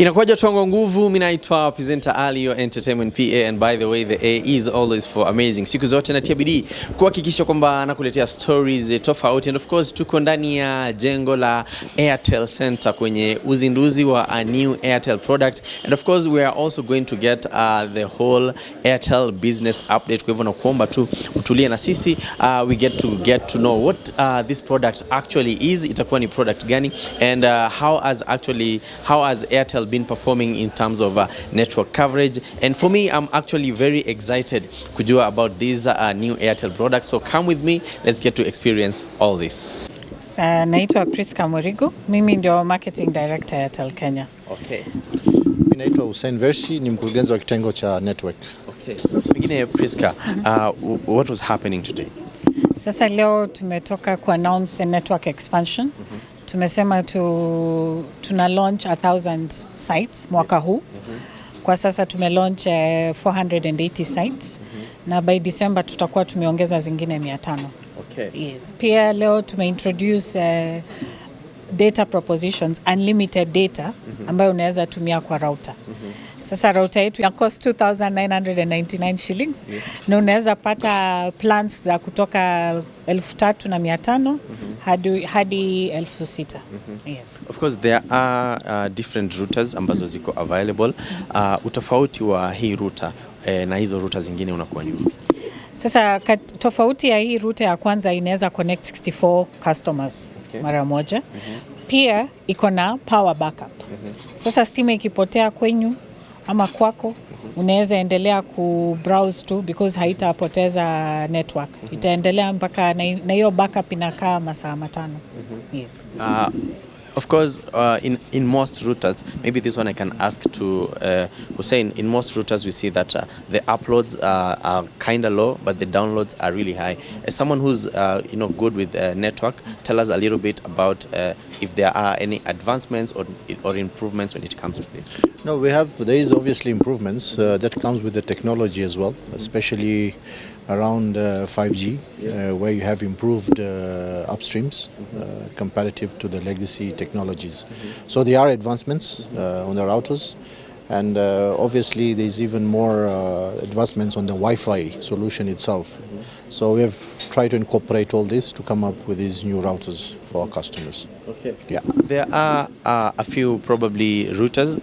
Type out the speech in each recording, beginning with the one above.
Inakuja tuango nguvu. Mimi naitwa presenter Ali, your entertainment PA, and by the way the A is always for amazing. Siku zote natia bidii kuhakikisha kwamba nakuletea stories tofauti, and of course tuko ndani ya jengo la Airtel Center kwenye uzinduzi wa a new Airtel product, and of course we are also going to get the whole Airtel business update. Kwa hivyo nakuomba tu utulie na sisi, we get to know what this product actually is, itakuwa ni product gani, and how has Airtel been performing in terms of network coverage. And for me, I'm actually very excited kujua about these new Airtel products. So come with me, let's get to experience all this. Naitwa Priska Morigo, mimi ndio marketing director Airtel Kenya. Okay. Mimi naitwa Hussein Versi, ni mkurugenzi wa kitengo cha network. Okay. Pengine Priska, what was happening today? Sasa leo tumetoka ku announce a network expansion. Tumesema tuna launch 1,000 sites mwaka huu. Kwa sasa launch 480 sites. Na by December tutakuwa tumeongeza zingine 500. Okay. Yes. Pia leo introduce data propositions, unlimited data ambayo unaweza tumia kwa router. Sasa router yetu ina cost 2,999 shillings. Na unaweza pata plans za kutoka 3,500 hadi 6,000. Yes. Of course there are different routers ambazo ziko available. Utofauti wa hii router na hizo router zingine unakuwa ni upi? Sasa tofauti ya hii router ya kwanza inaweza connect 64 customers mara moja. Pia iko na power backup. Sasa stima ikipotea kwenyu ama kwako, unaweza endelea ku browse tu because haitapoteza network. Itaendelea mpaka na hiyo backup inakaa masaa 5. Yes. Of course, in most routers, maybe this one I can ask to Hussein. In most routers, we see that the uploads are kind of low, but the downloads are really high. As someone who's good with network, tell us a little bit about if there are any advancements or improvements when it comes to this. No, there is obviously improvements that comes with the technology as well, especially around 5G, where you have improved upstreams comparative to the legacy technologies. So there are advancements on the routers, and obviously there's even more advancements on the Wi-Fi solution itself. So we have tried to incorporate all this to come up with these new routers for our customers. Okay. Yeah. There are a few probably routers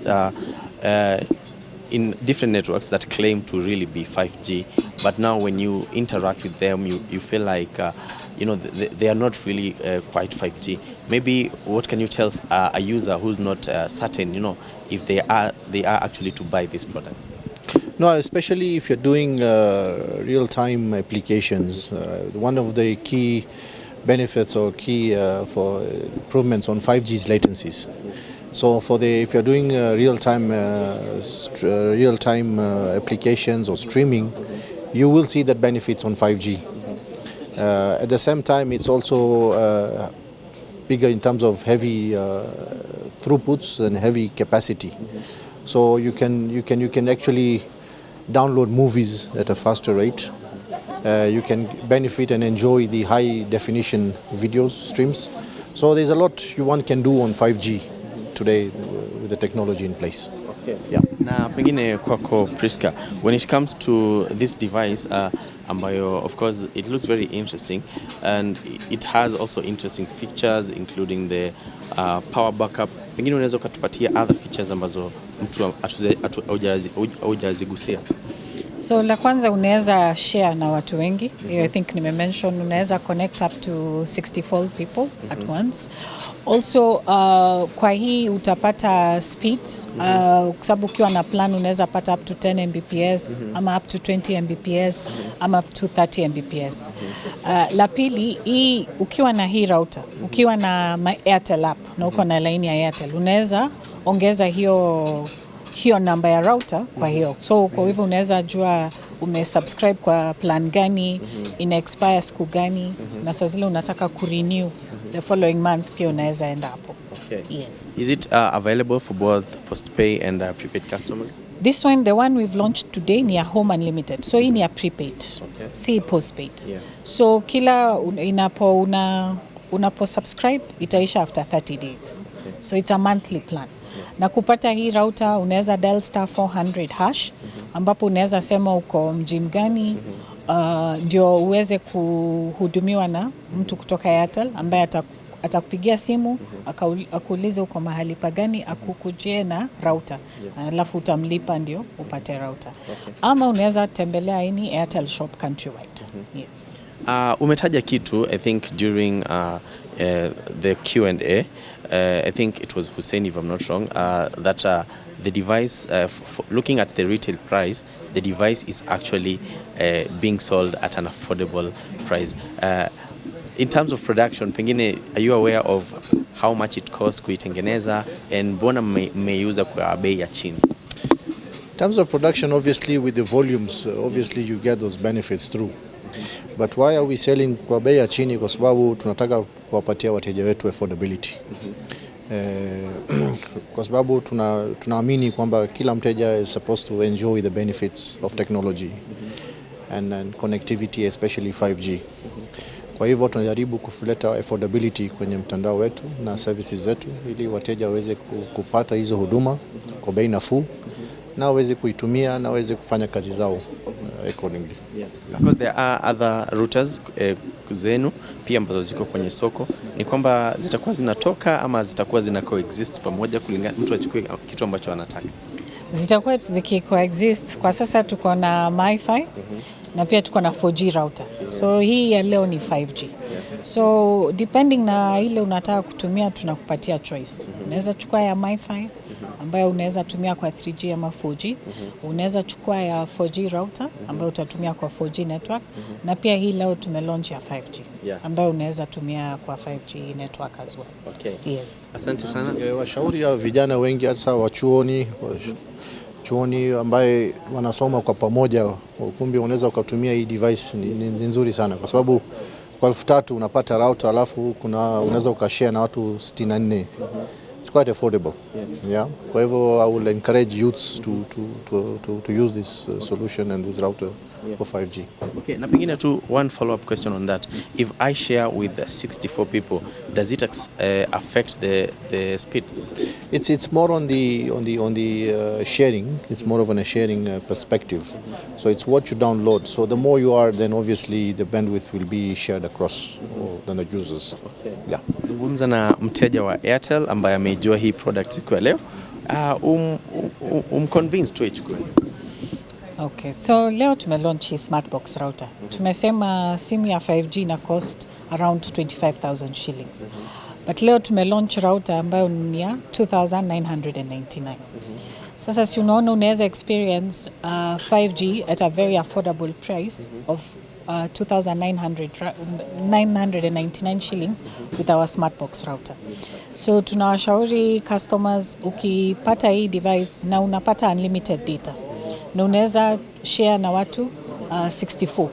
in different networks that claim to really be 5G, but now when you interact with them, you feel like they are not really quite 5G. Maybe what can you tell a user who's not certain, if they are actually to buy this product? No, especially if you're doing real-time applications. One of the key benefits or key for improvements on 5G is latencies. So if you're doing real-time applications or streaming, you will see that benefits on 5G. At the same time, it's also bigger in terms of heavy throughputs and heavy capacity. So you can actually download movies at a faster rate. You can benefit and enjoy the high definition videos streams. So there's a lot one can do on 5G today with the technology in place. Okay. Yeah. Na pengine kwako Priska, when it comes to this device ambayo of course it looks very interesting, and it has also interesting features including the power backup. Pengine unaweza ukatupatia other features ambazo mtu hujazigusia? So la kwanza unaweza share na watu wengi. I think nimemention unaweza connect up to 64 people at once. Also kwa hii utapata speeds, kwa sababu ukiwa na plan unaweza pata up to 10 Mbps ama up to 20 Mbps ama up to 30 Mbps. La pili, hii ukiwa na hii router, ukiwa na Airtel app na uko na line ya Airtel, unaweza ongeza hiyo namba ya router kwa hiyo. So kwa hivyo unaweza jua umesubscribe kwa plan gani, ina expire siku gani, na saa zile unataka kurenew the following month, pia unaweza enda hapo. Okay. Yes. Is it available for both postpay and prepaid customers? This one, the one we've launched today, ni ya home unlimited. So hii ni ya prepaid. Okay. Si postpaid. Yeah. So kila unapo subscribe itaisha after 30 days. Okay. So it's a monthly plan. Na kupata hii router unaweza dial *400 hash ambapo unaweza sema uko mji gani, ndio uweze kuhudumiwa na mtu kutoka Airtel ambaye atakupigia simu akuulize uko mahali pagani, akukujie na router, alafu utamlipa ndio upate router. Ama unaweza tembelea any Airtel shop countrywide. Yes. Umetaja kitu, I think during the Q&A, I think it was Hussein, if I'm not wrong, that the device, looking at the retail price, the device is actually being sold at an affordable price. In terms of production, pengine, are you aware of how much it costs kuitengeneza, and mbona mmeiuza kwa bei ya chini? In terms of production, obviously with the volumes, obviously you get those benefits through. But why are we selling kwa bei ya chini? Kwa sababu tunataka kuwapatia wateja wetu affordability. Kwa sababu tunaamini kwamba kila mteja is supposed to enjoy the benefits of technology and connectivity, especially 5G. Kwa hivyo tunajaribu kuleta affordability kwenye mtandao wetu na services zetu ili wateja waweze kupata hizo huduma kwa bei nafuu na waweze kuitumia na waweze kufanya kazi zao accordingly. Of course there are other routers zenu pia ambazo ziko kwenye soko. Ni kwamba zitakuwa zinatoka ama zitakuwa zina coexist pamoja kulingana mtu achukue kitu ambacho anataka? Zitakuwa ziki-coexist. Kwa sasa tuko na MiFi na pia tuko na 4G router. So hii ya leo ni 5G. So depending na ile unataka kutumia tunakupatia choice. Unaweza chukua ya MiFi ambayo unaweza tumia kwa 3G ama 4G. Unaweza chukua ya 4G router ambayo utatumia kwa 4G network. Na pia hii leo tumelaunch ya 5G ambayo unaweza tumia kwa 5G network as well. Okay. Yes. Asante sana. Washauri ya vijana wengi hasa wa chuoni ambaye wanasoma kwa pamoja, ukumbi unaweza ukatumia hii device, ni nzuri sana kwa sababu kwa 3,000 unapata router, alafu unaweza ukashare na watu 64. It's quite affordable. Yeah. Kwa hivyo I will encourage youths to use this solution and this router for 5G. Okay, na pengine tu one follow-up question on that. If I share with 64 people, does it affect the speed? It's more on the sharing. It's more of a sharing perspective. So it's what you download. So the more you are, then obviously the bandwidth will be shared across the users. Okay. Yeah. Zungumza na mteja wa Airtel ambaye amejua hii product siku ya leo. Convince tu ichukue. Okay, so leo tumelaunch hii smart box router. Tumesema simu ya 5G na cost around 25,000 shillings. But leo tumelaunch router ambayo ni ya 2,999. Sasa si unaona unaweza experience 5G at a very affordable price of 2,999 shillings with our smart box router. So tunawashauri customers, ukipata hii device na unapata unlimited data na unaweza share na watu 64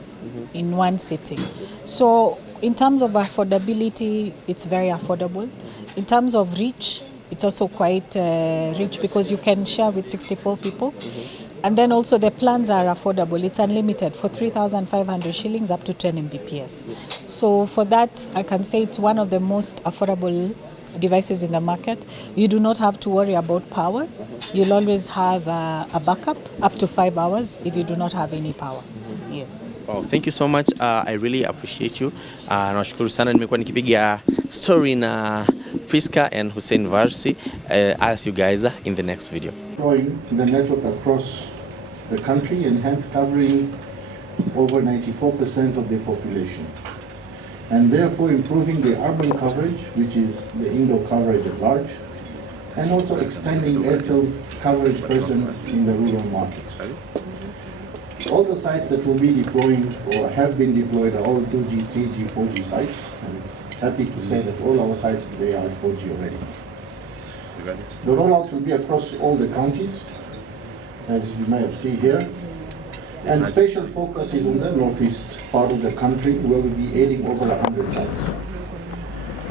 in one sitting. So in terms of affordability, it's very affordable. In terms of reach, it's also quite rich because you can share with 64 people. And then also the plans are affordable. It's unlimited for 3,500 shillings up to 10 Mbps. So for that, I can say it's one of the most affordable devices in the market. You do not have to worry about power. You'll always have a backup up to 5 hours if you do not have any power. Yes. Wow, thank you so much. I really appreciate you. Nashukuru sana, nimekuwa nikipiga story na Priska and Hussein Varsi. I'll see you guys in the next video. Deploying the network across the country and hence covering over 94% of the population, and therefore improving the urban coverage, which is the indoor coverage at large, and also extending Airtel's coverage presence in the rural markets. All the sites that will be deploying or have been deployed are all 2G, 3G, 4G sites. I'm happy to say that all our sites today are 4G already. The rollouts will be across all the counties, as you may have seen here. And special focus is on the northeast part of the country, where we'll be adding over 100 sites.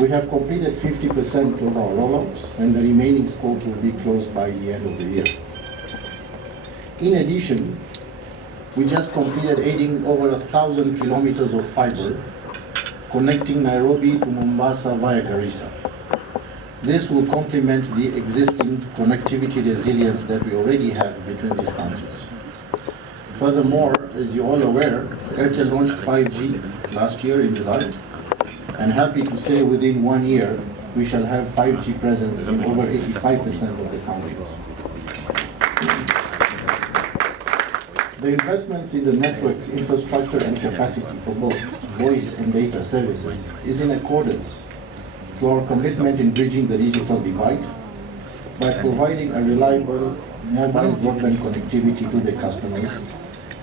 We have completed 50% of our rollout, and the remaining scope will be closed by the end of the year. In addition, we just completed adding over 1,000 kilometers of fiber connecting Nairobi to Mombasa via Garissa. This will complement the existing connectivity resilience that we already have between these countries. Furthermore, as you're all aware, Airtel launched 5G last year in July, and happy to say within 1 year, we shall have 5G presence in over 85% of the countries. The investments in the network infrastructure and capacity for both voice and data services is in accordance to our commitment in bridging the digital divide by providing a reliable mobile broadband connectivity to the customers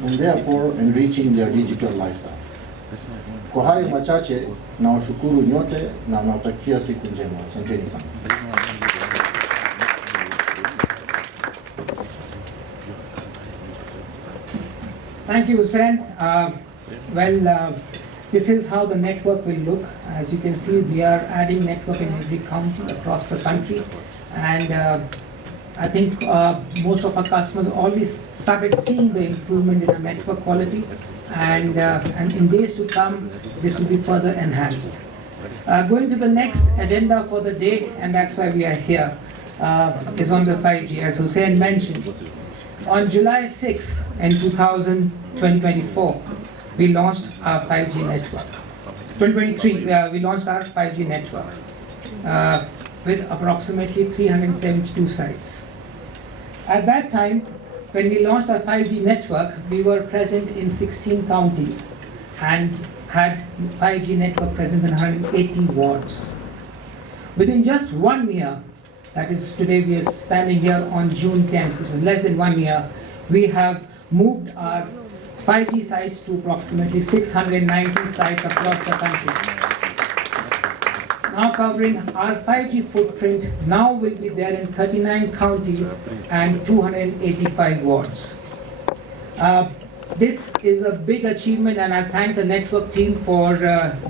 and therefore enriching their digital lifestyle. Kwa hayo machache nawashukuru nyote na nawatakia siku njema. Asanteni sana. Thank you, Hussein. This is how the network will look. As you can see, we are adding network in every county across the country. And I think most of our customers already started seeing the improvement in our network quality. And in days to come, this will be further enhanced. Going to the next agenda for the day, and that's why we are here, is on the 5G. As Hussein mentioned, on July 6 in 2024, we launched our 5G network. 2023, we launched our 5G network with approximately 372 sites. At that time, when we launched our 5G network, we were present in 16 counties and had 5G network presence in 180 wards. Within just 1 year, that is today we are standing here on June 10th, which is less than 1 year, we have moved our 5G sites to approximately 690 sites across the country. Now covering our 5G footprint now will be there in 39 counties and 285 wards. This is a big achievement, and I thank the network team for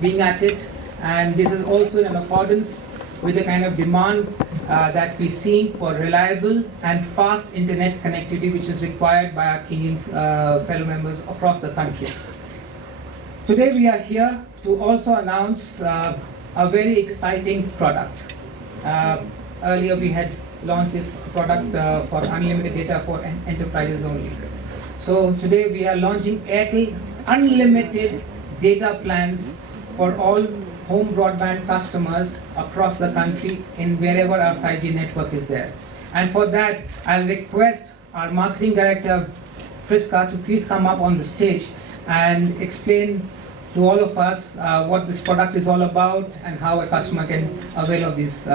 being at it. And this is also in accordance with the kind of demand that we're seeing for reliable and fast internet connectivity, which is required by our Kenyan fellow members across the country. Today we are here to also announce a very exciting product. Earlier we had launched this product for unlimited data for enterprises only. So today we are launching Airtel unlimited data plans for all home broadband customers across the country in wherever our 5G network is there. And for that, I'll request our marketing director, Priska, to please come up on the stage and explain to all of us what this product is all about and how a customer can avail of this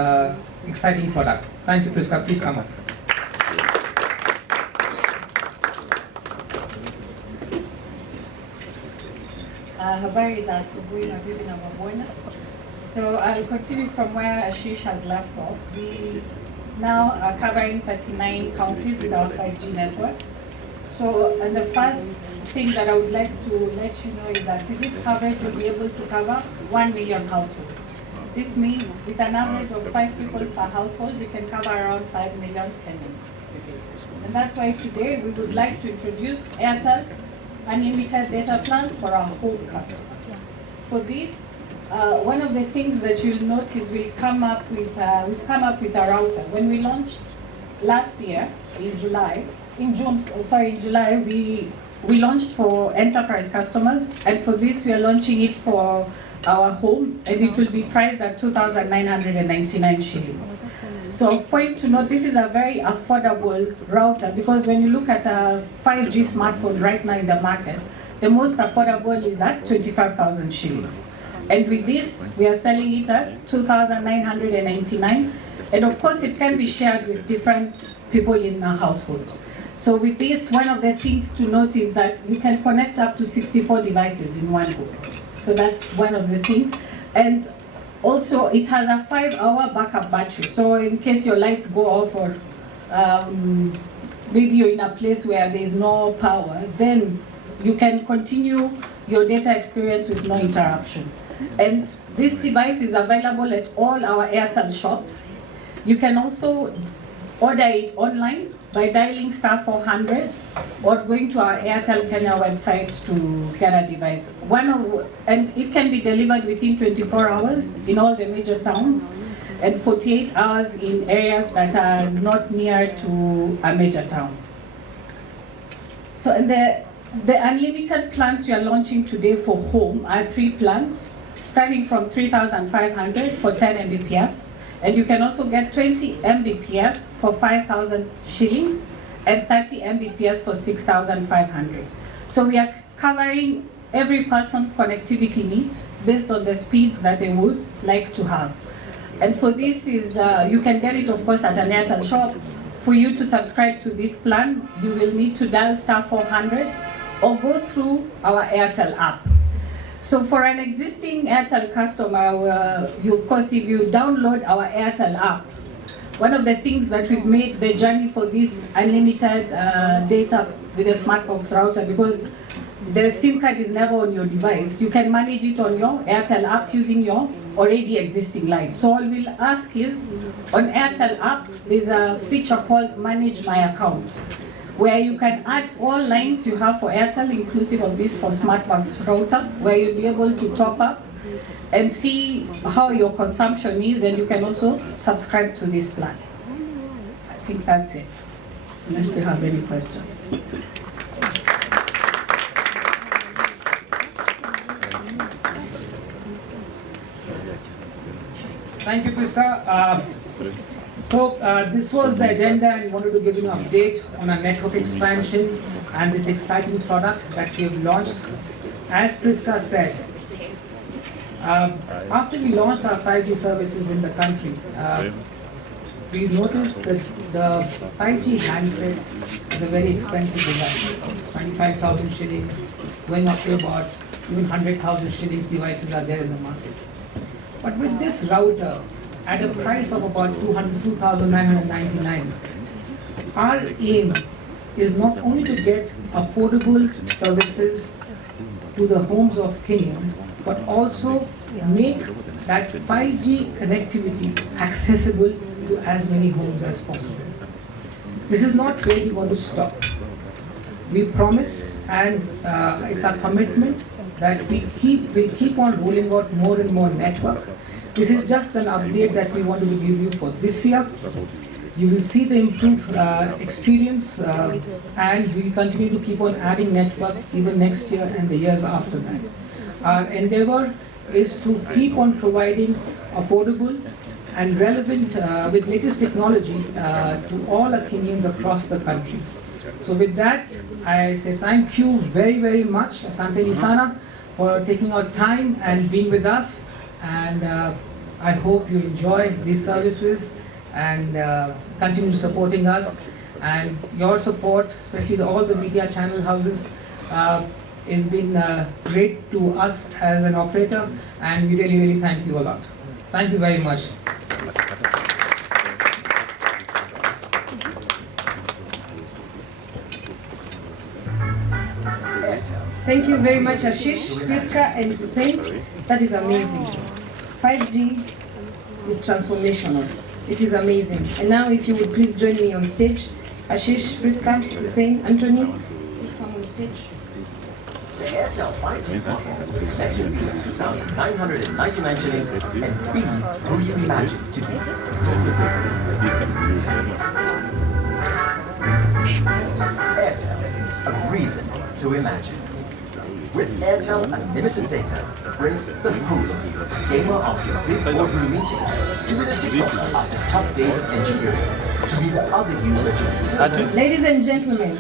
exciting product. Thank you, Priska. Please come up. Habari za asubuhi mabibi na mabwana. So I'll continue from where Ashish has left off. We now are covering 39 counties with our 5G network. So and the first thing that I would like to let you know is that with this coverage you'll be able to cover 1 million households. This means with an average of 5 people per household, we can cover around 5 million Kenyans. And that's why today we would like to introduce Airtel unlimited data plans for our home customers. For this, one of the things that you'll notice we've come up with a router. When we launched last year in July, we launched for enterprise customers, and for this we are launching it for our home, and it will be priced at 2,999 shillings. So point to note, this is a very affordable router, because when you look at a 5G smartphone right now in the market, the most affordable is at 25,000 shillings. And with this, we are selling it at 2,999. And of course, it can be shared with different people in a household. So with this, one of the things to note is that you can connect up to 64 devices in one go. So that's one of the things. And also, it has a 5-hour backup battery. So in case your lights go off, or maybe you're in a place where there's no power, then you can continue your data experience with no interruption. And this device is available at all our Airtel shops. You can also order it online by dialing *400 or going to our Airtel Kenya website to get a device. And it can be delivered within 24 hours in all the major towns. and 48 hours in areas that are not near to a major town. So and the unlimited plans we are launching today for home are 3 plans, starting from 3,500 for 10 Mbps, and you can also get 20 Mbps for 5,000 shillings and 30 Mbps for 6,500. So we are covering every person's connectivity needs based on the speeds that they would like to have. And for this is, you can get it of course at an Airtel shop. For you to subscribe to this plan, you will need to dial *400 or go through our Airtel app. So for an existing Airtel customer, you, of course, if you download our Airtel app, one of the things that we've made the journey for this unlimited data with a Smartbox router, because the SIM card is never on your device, you can manage it on your Airtel app using your already existing line. So all we'll ask is, on Airtel app, there's a feature called Manage My Account, where you can add all lines you have for Airtel, inclusive of this for Smartbox router, where you'll be able to top up and see how your consumption is, and you can also subscribe to this plan. I think that's it, unless you have any questions. Thank you, Priska. This was the agenda, and we wanted to give you an update on our network expansion and this exciting product that we have launched. As Priska said, after we launched our 5G services in the country, we noticed that the 5G handset is a very expensive device. 25,000 shillings, going up to about even 100,000 shillings devices are there in the market. But with this router, at a price of about 2,999, our aim is not only to get affordable services to the homes of Kenyans, but also make that 5G connectivity accessible to as many homes as possible. This is not where we want to stop. We promise, and it's our commitment, that we'll keep on rolling out more and more network. This is just an update that we wanted to give you for this year. You will see the improved experience, and we'll continue to keep on adding network even next year and the years after that. Our endeavor is to keep on providing affordable and relevant with latest technology to all our Kenyans across the country. So with that, I say thank you very, very much, Asante Sana, for taking our time and being with us. And I hope you enjoy these services and continue supporting us. And your support, especially all the media channel houses, has been great to us as an operator, and we really, really thank you a lot. Thank you very much. Thank you very much, Ashish, Priska, and Hussein. That is amazing. 5G is transformational. It is amazing. And now, if you would please join me on stage, Ashish, Priska, Hussein, Anthony, please come on stage. The Airtel 5G smartphones let you be 2,999 shillings and be who you imagine to be. Airtel, a reason to imagine. With Airtel Unlimited Data, embrace the whole of you. Gamer after your big boardroom meetings, to be the TikToker after tough days of engineering, to be the other you that just sit alone. Ladies and gentlemen,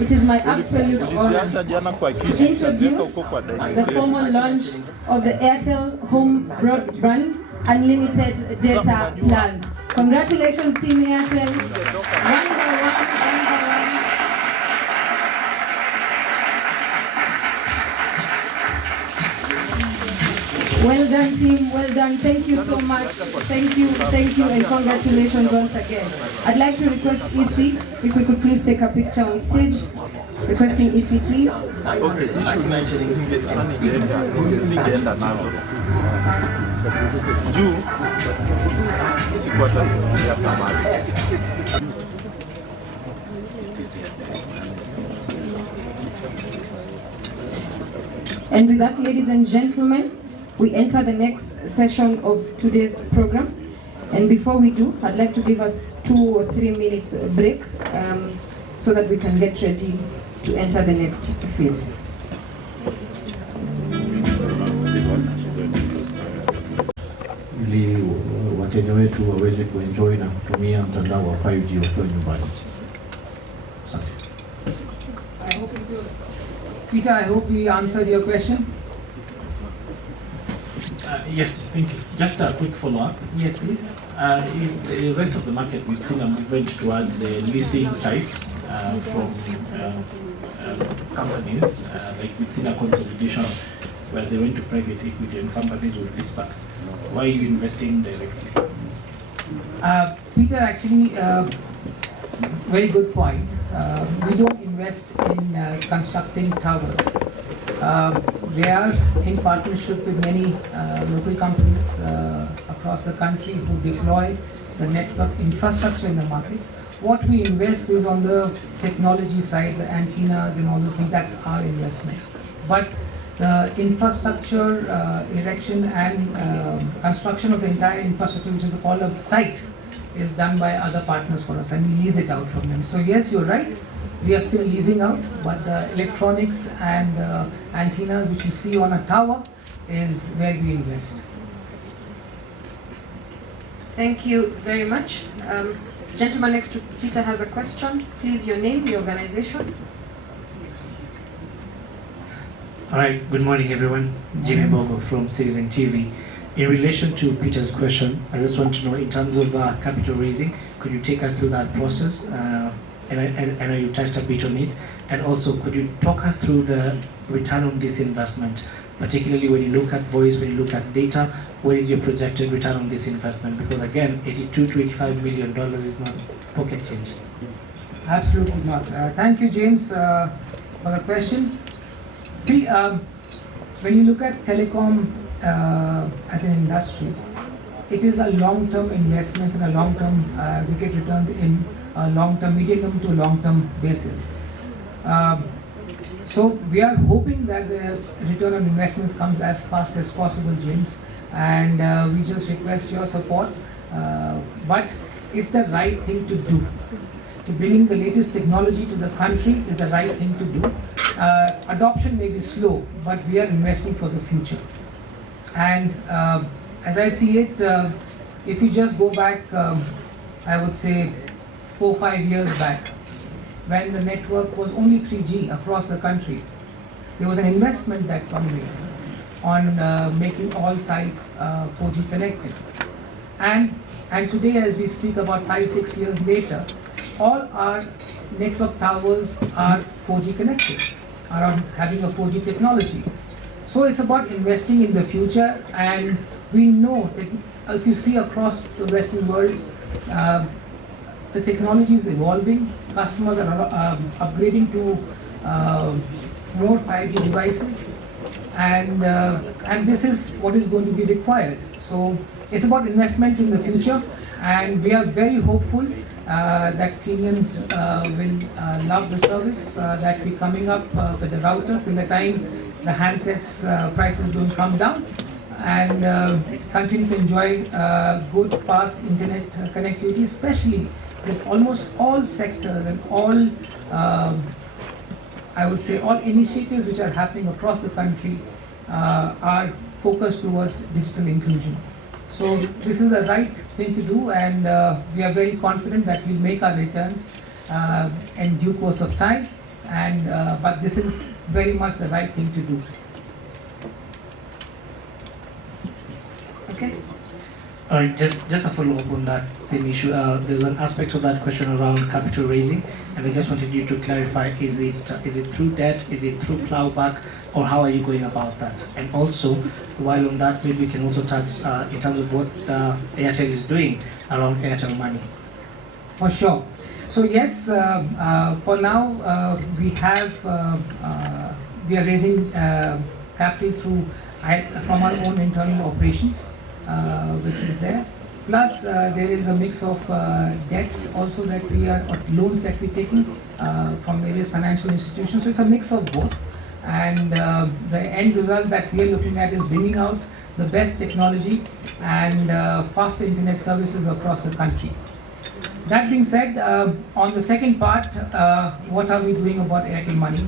it is my absolute honor to introduce the formal launch of the Airtel Home Broadband Unlimited Data Plan. Congratulations, Team Airtel. One by one. Well done, team. Well done. Thank you so much. Thank you, and congratulations once again. I'd like to request EC, if we could please take a picture on stage. Requesting EC, please. 999 shillings and be who you imagine to And with that, ladies and gentlemen, we enter the next session of today's program. And before we do, I'd like to give us 2 or 3 minutes break so that we can get ready to enter the next phase. Ili wateja wetu waweze kuenjoy na kutumia mtandao wa 5G wakiwa nyumbani. Asante. Peter, I hope we answered your question. Yes, thank you. Just a quick follow-up. Yes, please. In the rest of the market, we've seen a movement towards leasing sites from companies. Like we've seen a consolidation where they went to private equity and companies will lease back. Why are you investing directly? Peter, actually, very good point. We don't invest in constructing towers. We are in partnership with many local companies across the country who deploy the network infrastructure in the market. What we invest is on the technology side, the antennas and all those things. That's our investment. But the infrastructure erection and construction of the entire infrastructure, which is called a site, is done by other partners for us, and we lease it out from them. So yes, you're right. We are still leasing out, but the electronics and antennas which you see on a tower is where we invest. Thank you very much. Gentleman next to Peter has a question. Please, your name, your organization. All right, good morning everyone. Jimmy Bogo from Citizen TV. In relation to Peter's question, I just want to know in terms of capital raising, could you take us through that process? And I know you touched a bit on it. And also, could you talk us through the return on this investment, particularly when you look at voice, when you look at data, what is your projected return on this investment? Because again, $82 to $85 million is not pocket change. Absolutely not. Thank you, James, for the question. See, when you look at telecom as an industry, it is a long-term investment and a long-term, we get returns in a long-term, medium to long-term basis. So we are hoping that the return on investments comes as fast as possible, James, and we just request your support. But it's the right thing to do. To bringing the latest technology to the country is the right thing to do. Adoption may be slow, but we are investing for the future. And as I see it, if you just go back, I would say 4 or 5 years back, when the network was only 3G across the country, there was an investment that got made on making all sites 4G connected. And today, as we speak about 5-6 years later, all our network towers are 4G connected, are having a 4G technology. So it's about investing in the future, and we know that if you see across the Western world, the technology is evolving. Customers are upgrading to more 5G devices, and this is what is going to be required. So it's about investment in the future, and we are very hopeful that Kenyans will love the service that we're coming up with the router till the time the handsets prices don't come down, and continue to enjoy good, fast internet connectivity, especially with almost all sectors and all, I would say, all initiatives which are happening across the country are focused towards digital inclusion. So this is the right thing to do, and we are very confident that we'll make our returns in due course of time. And but this is very much the right thing to do. Okay. All right, just a follow-up on that same issue. There's an aspect of that question around capital raising, and I just wanted you to clarify: is it through debt, is it through plowback, or how are you going about that? And also, while on that, maybe we can also touch in terms of what Airtel is doing around Airtel Money. For sure. So yes, for now we are raising capital through from our own internal operations, which is there. Plus there is a mix of debts also that we are, or loans that we're taking from various financial institutions. So it's a mix of both. And the end result that we are looking at is bringing out the best technology and faster internet services across the country. That being said, on the second part, what are we doing about Airtel Money?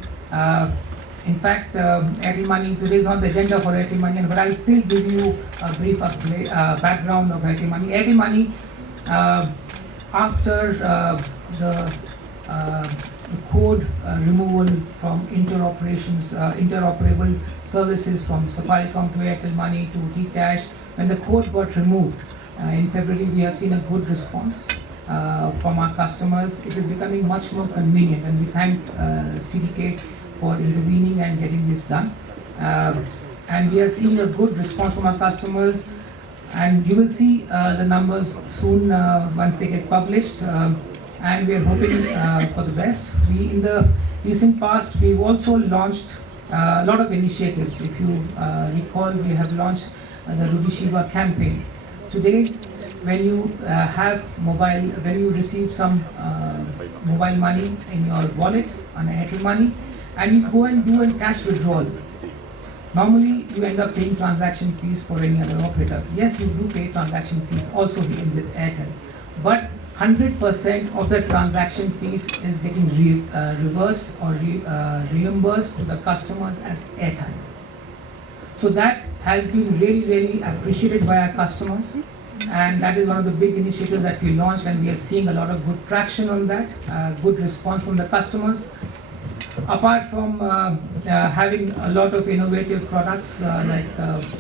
In fact, Airtel Money, today is not the agenda for Airtel Money, but I'll still give you a brief background of Airtel Money. Airtel Money, after the code removal from interoperable services from Safaricom to Airtel Money to Tcash, when the code got removed in February, we have seen a good response from our customers. It is becoming much more convenient, and we thank CDK for intervening and getting this done. And we are seeing a good response from our customers, and you will see the numbers soon once they get published. And we are hoping for the best. In the recent past, we've also launched a lot of initiatives. If you recall, we have launched the Ruby Shiva campaign. Today, when you when you receive some mobile money in your wallet on Airtel Money, and you go and do a cash withdrawal, normally you end up paying transaction fees for any other operator. Yes, you do pay transaction fees also with Airtel, but 100% of the transaction fees is getting reversed or reimbursed to the customers as airtime. So that has been really, really appreciated by our customers, and that is one of the big initiatives that we launched, and we are seeing a lot of good traction on that, good response from the customers. Apart from having a lot of innovative products like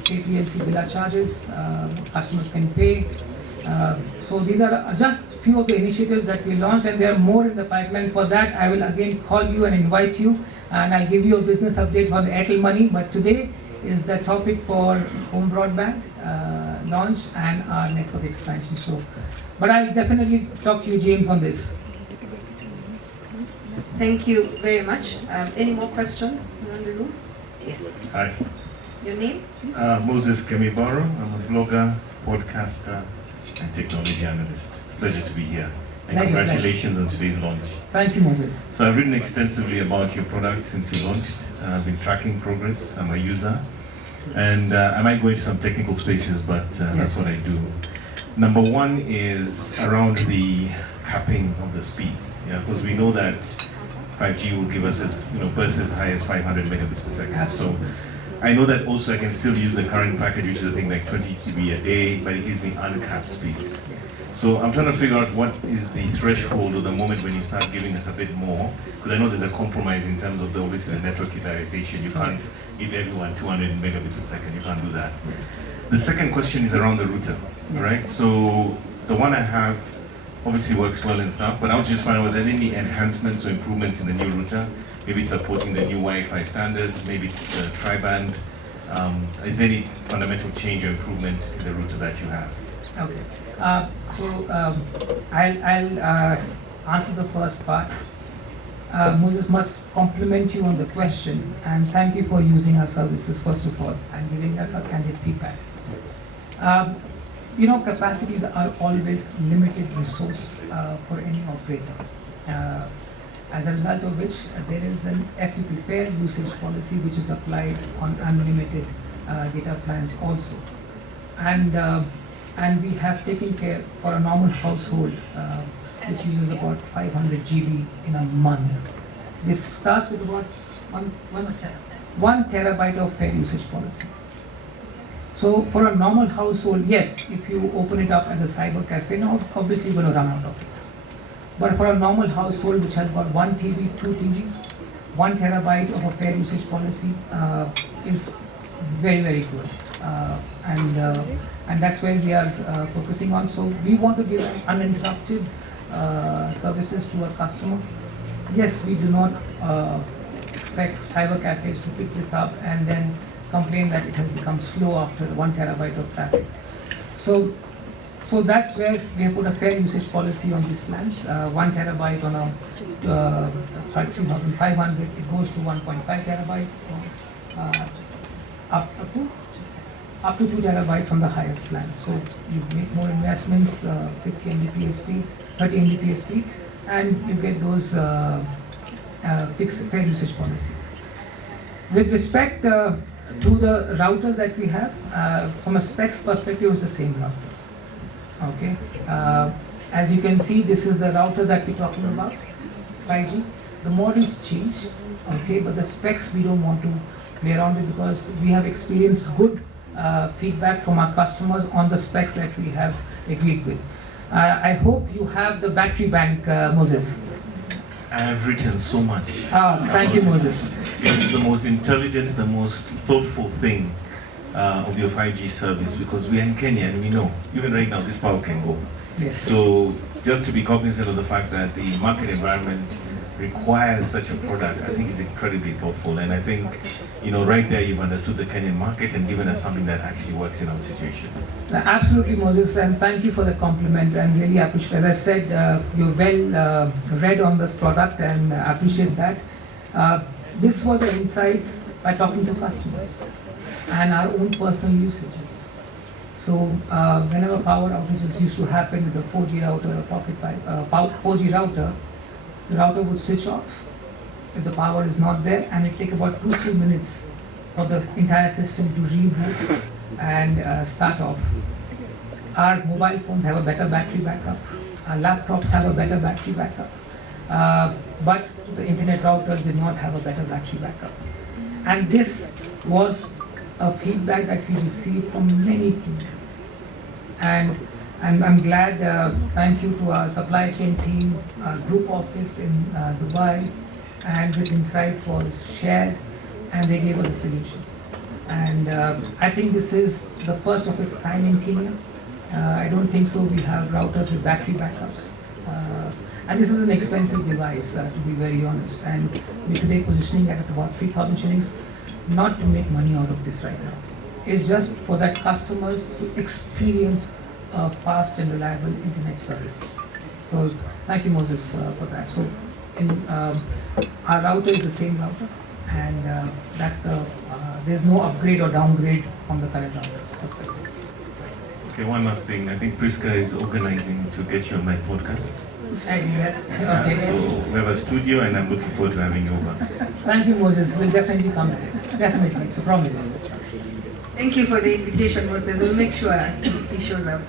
PPLC bill charges, customers can pay. So these are just few of the initiatives that we launched, and there are more in the pipeline. For that, I will again call you and invite you, and I'll give you a business update for the Airtel Money. But today is the topic for home broadband launch and our network expansion. So, but I'll definitely talk to you, James, on this. Thank you very much. Any more questions around the room? Yes. Hi. Your name, please? Moses Kemibaro. I'm a blogger, podcaster, and technology analyst. It's a pleasure to be here. And congratulations on today's launch. Thank you, Moses. So I've written extensively about your product since you launched. I've been tracking progress. I'm a user. And I might go into some technical spaces, but that's what I do. Number one is around the capping of the speeds. Yeah, because we know that 5G will give us bursts as high as 500 megabits per second. So I know that also I can still use the current package, which is I think like 20 GB a day, but it gives me uncapped speeds. So I'm trying to figure out what is the threshold or the moment when you start giving us a bit more, because I know there's a compromise in terms of obviously the network utilization. You can't give everyone 200 megabits per second. You can't do that. The second question is around the router, right? So the one I have obviously works well and stuff, but I would just find out whether there's any enhancements or improvements in the new router. Maybe it's supporting the new Wi-Fi standards, maybe it's the tri-band. Is there any fundamental change or improvement in the router that you have? Okay. I'll answer the first part. Moses must compliment you on the question, and thank you for using our services first of all and giving us a candid feedback. Capacities are always limited resource for any operator. As a result of which, there is an FUP, fair usage policy, which is applied on unlimited data plans also. And we have taken care for a normal household, which uses about 500 GB in a month. This starts with about one terabyte of fair usage policy. So for a normal household, yes, if you open it up as a cyber cafe, now obviously you're going to run out of it. But for a normal household which has got 1 TV, 2 TVs, 1 terabyte of a fair usage policy is very, very good. And that's where we are focusing on. So we want to give uninterrupted services to our customer. Yes, we do not expect cyber cafes to pick this up and then complain that it has become slow after 1 terabyte of traffic. So that's where we have put a fair usage policy on these plans. 1 terabyte on a 3,500, it goes to 1.5 terabyte, up to 2 terabytes on the highest plan. So you make more investments, 50 Mbps speeds, 30 Mbps speeds, and you get those fixed fair usage policy. With respect to the routers that we have, from a specs perspective, it's the same router. Okay. As you can see, this is the router that we're talking about, 5G. The models change, okay, but the specs we don't want to play around with because we have experienced good feedback from our customers on the specs that we have agreed with. I hope you have the battery bank, Moses. I have written so much. Thank you, Moses. It's the most intelligent, the most thoughtful thing of your 5G service because we are in Kenya and we know, even right now, this power can go. Yes. So just to be cognizant of the fact that the market environment requires such a product, I think is incredibly thoughtful. And I think, right there you've understood the Kenyan market and given us something that actually works in our situation. Absolutely, Moses, and thank you for the compliment and really appreciate. As I said, you're well read on this product and appreciate that. This was an insight by talking to customers and our own personal usages. So whenever power outages used to happen with the 4G router or pocket 4G router, the router would switch off if the power is not there, and it take about 2-3 minutes for the entire system to reboot and start off. Our mobile phones have a better battery backup. Our laptops have a better battery backup. But the internet routers did not have a better battery backup. And this was a feedback that we received from many teams. And I'm glad, thank you to our supply chain team, our group office in Dubai, and this insight was shared and they gave us a solution. And I think this is the first of its kind in Kenya. I don't think so we have routers with battery backups. And this is an expensive device, to be very honest. And we're today positioning it at about 3,000 shillings, not to make money out of this right now. It's just for that customers to experience a fast and reliable internet service. So thank you, Moses, for that. So our router is the same router, and there's no upgrade or downgrade from the current router's perspective. Okay, one last thing. I think Priska is organizing to get you on my podcast. Okay. So we have a studio and I'm looking forward to having you over. Thank you, Moses. We'll definitely come back. Definitely, it's a promise. Thank you for the invitation, Moses. We'll make sure he shows up.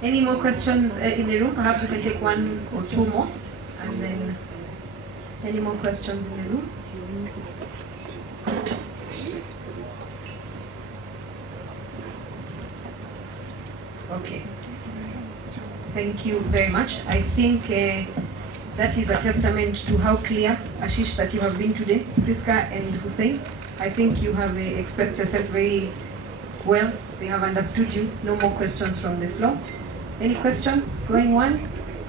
Any more questions in the room? Perhaps we can take one or two more. And then, any more questions in the room? Okay. Thank you very much. I think that is a testament to how clear, Ashish, that you have been today, Priska and Hussein. I think you have expressed yourself very well. They have understood you. No more questions from the floor. Any question? Going once?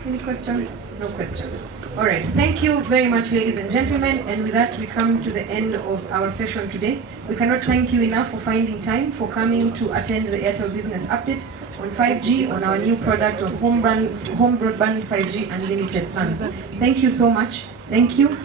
Any question? No question. All right. Thank you very much, ladies and gentlemen. And with that, we come to the end of our session today. We cannot thank you enough for finding time for coming to attend the Airtel Business Update on 5G, on our new product of home broadband 5G unlimited plans. Thank you so much. Thank you.